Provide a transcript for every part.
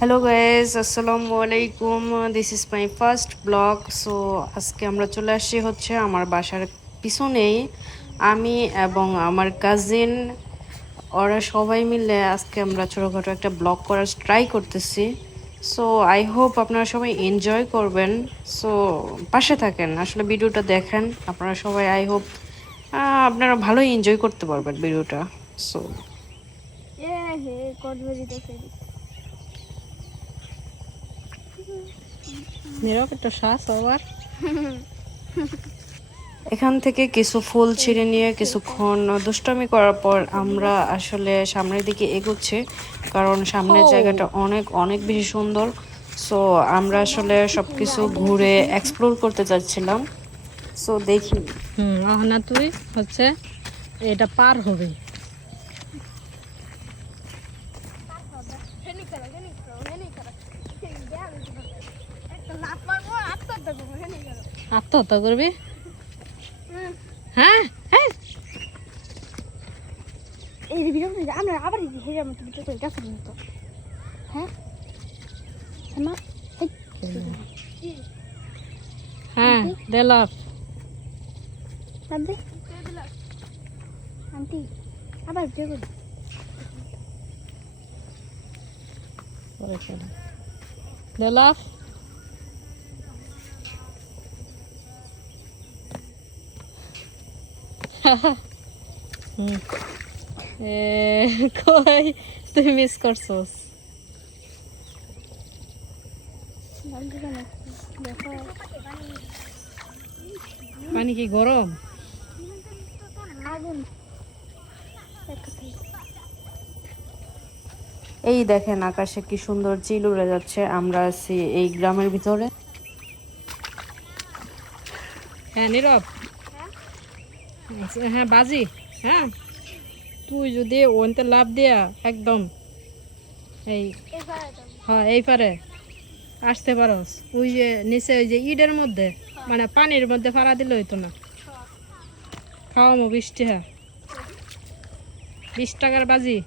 Hello guys আসসালামু আলাইকুম this is my first blog so আজকে আমরা চলে আসছি হচ্ছে আমার বাসার পিছনেই। আমি এবং আমার কাজিন ওরা সবাই মিলে আজকে আমরা ছোটোখাটো একটা ব্লগ করার ট্রাই করতেছি। সো আই হোপ আপনারা সবাই এনজয় করবেন। সো পাশে থাকেন। আসলে ভিডিওটা দেখেন আপনারা সবাই। আই হোপ আপনারা ভালোই এনজয় করতে পারবেন ভিডিওটা। সো নীরব একটা শ্বাস আবার এখান থেকে কিছু ফুল ছিঁড়ে নিয়ে কিছুক্ষণ দুষ্টামি করার পর আমরা আসলে সামনের দিকে এগোচ্ছি কারণ সামনের জায়গাটা অনেক অনেক বেশি সুন্দর। সো আমরা আসলে সবকিছু ঘুরে এক্সপ্লোর করতে চাচ্ছিলাম সো দেখি। হুম তুই হচ্ছে এটা পার হবে হেনি করো হেনি করো হেনি করো একটা লাফ মারবো আত্মহত্যা করব হেনি করো আত্মহত্যা করবি? হ্যাঁ হ্যাঁ। আমরা আবার হ্যাঁ হ্যাঁ? আন্টি। আন্টি আবার করি দে লাভ হুম এ পানি কি গরম এই দেখেন আকাশে কি সুন্দর চিল উড়ে যাচ্ছে, আমরা আছি এই গ্রামের ভিতরে। হ্যাঁ নীরব। হ্যাঁ বাজি। হ্যাঁ? তুই যদি ওনতে লাভ দিয়া, একদম। এই হ্যাঁ এই পারে। আসতে পারস। ওই যে নিচে, ওই যে ইটের মধ্যে মানে পানির মধ্যে ফাড়া দিলে হইতো না। খাওয়ামো বৃষ্টি টাকা বিশ টাকার বাজি।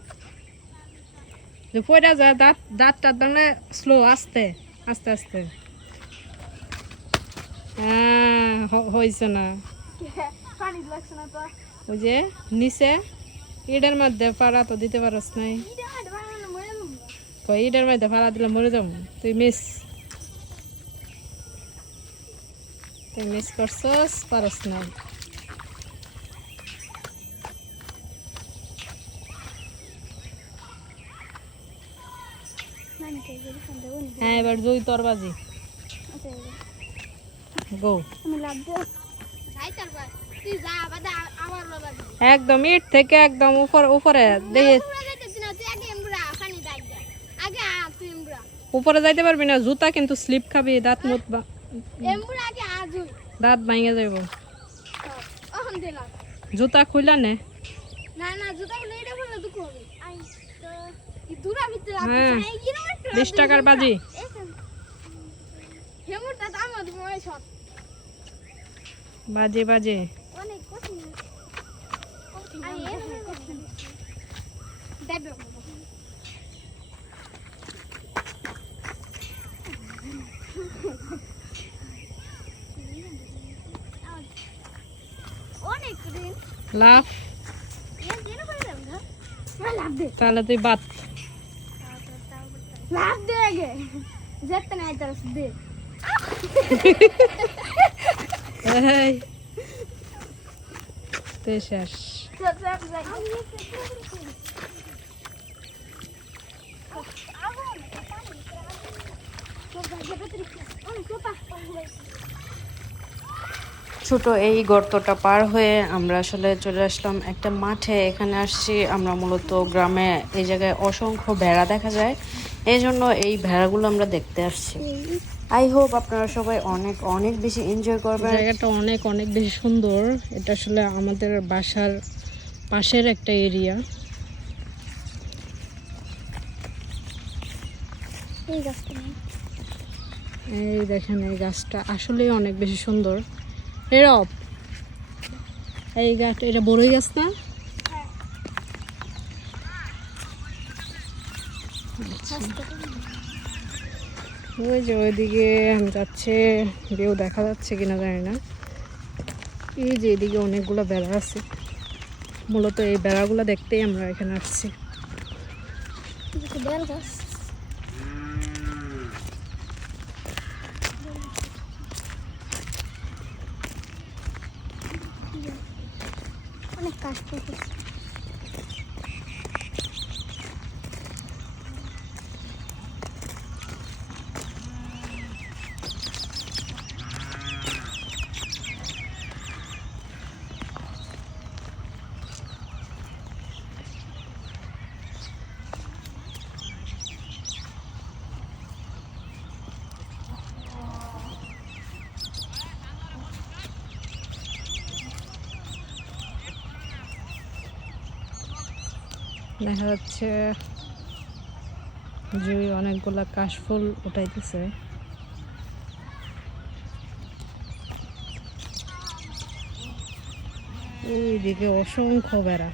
যে পয়রা যায়, দাঁত দাঁত টাত ভাঙলে স্লো আস্তে আস্তে আস্তে। হ্যাঁ হয়েছে না। তো ওই যে নিচে ইটের মধ্যে ফাড়া তো দিতে পারস নাই। ইটের মধ্যে ফাড়া দিলে মরে যাব। তুই মিস তুই মিস করছস পারস নেই। হ্যাঁ এবার দুই তোর বাজি। আচ্ছা গো আমি লাভ দেব। একদম ইট থেকে একদম উপর উপরে উপরে যাইতে পারবি না, জুতা কিন্তু স্লিপ খাবি, দাঁত মুত দাঁত ভাঙে যাইব। জুতা খুইলা নে। না না জুতা গুলো এটা বলে দুঃখ হবে আই তো কি দূরা ভিতরে হ্যাঁ। এই কি না বিশ টাকার বাজি হেমুরটা দাম দিব ওই সব বাজি বাজি অনেক কঠিন আই এর কঠিন দেবে অনেক দিন লাভ তাহলে তুই বাত লাভ দে আগে যেতে নাই তোর দে শেষ ছোট এই গর্তটা পার হয়ে আমরা আসলে চলে আসলাম একটা মাঠে। এখানে আসছি আমরা মূলত গ্রামে এই জায়গায় অসংখ্য ভেড়া দেখা যায়। এই জন্য এই ভেড়াগুলো আমরা দেখতে আসছি। আই হোপ আপনারা সবাই অনেক অনেক বেশি এনজয় করবেন। জায়গাটা অনেক অনেক বেশি সুন্দর। এটা আসলে আমাদের বাসার পাশের একটা এরিয়া এই এই দেখেন, এই গাছটা আসলেই অনেক বেশি সুন্দর। এরব এই গাছ, এটা বড়ই গাছ না? ওই যে ওইদিকে যাচ্ছে, ভিউ দেখা যাচ্ছে কিনা জানি না। এই যে এদিকে অনেকগুলো বেড়া আছে। মূলত এই বেড়াগুলো দেখতেই আমরা এখানে আসছি। বেল গাছ। অনেক কাজ করতেছে দেখা যাচ্ছে জুই অনেকগুলা কাশফুল উঠাইতেছে। এইদিকে অসংখ্য বেড়া।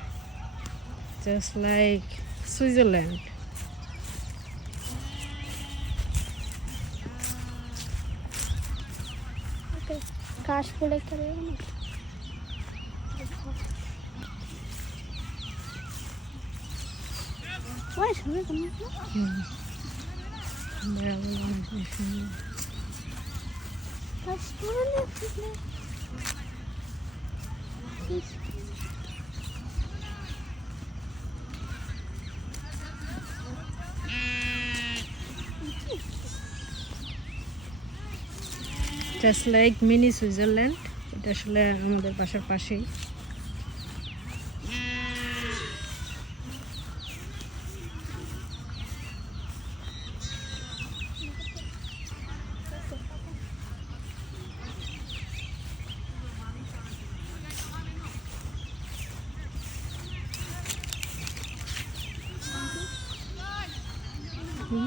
জাস্ট লাইক সুইজারল্যান্ড কাশ ফুলে করে অনেক সুন্দর তো না? বেড়াগুলো অনেক সুন্দর। কাশ ফুলে ফুলে। জাস্ট লাইক মিনি সুইজারল্যান্ড এটা আসলে আমাদের বাসার পাশেই। দেখেন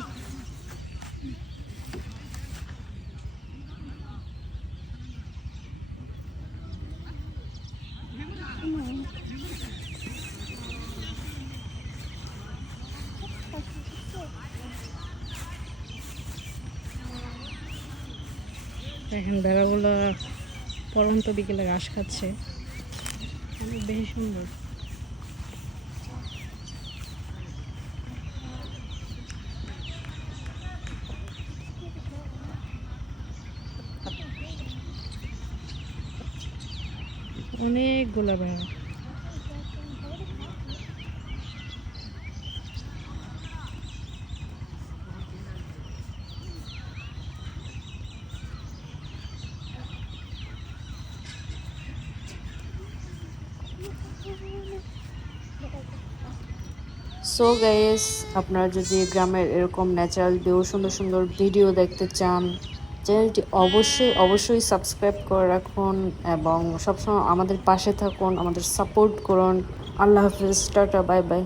বেড়াগুলো পরন্ত বিকেলে ঘাস খাচ্ছে। অনেক বেশি সুন্দর। অনেকগুলো বেড়া সো গাইস আপনারা যদি গ্রামের এরকম ন্যাচারাল ভিউ সুন্দর সুন্দর ভিডিও দেখতে চান চ্যানেলটি অবশ্যই অবশ্যই সাবস্ক্রাইব করে রাখুন এবং সবসময় আমাদের পাশে থাকুন, আমাদের সাপোর্ট করুন। আল্লাহ হাফিজ, টাটা বাই বাই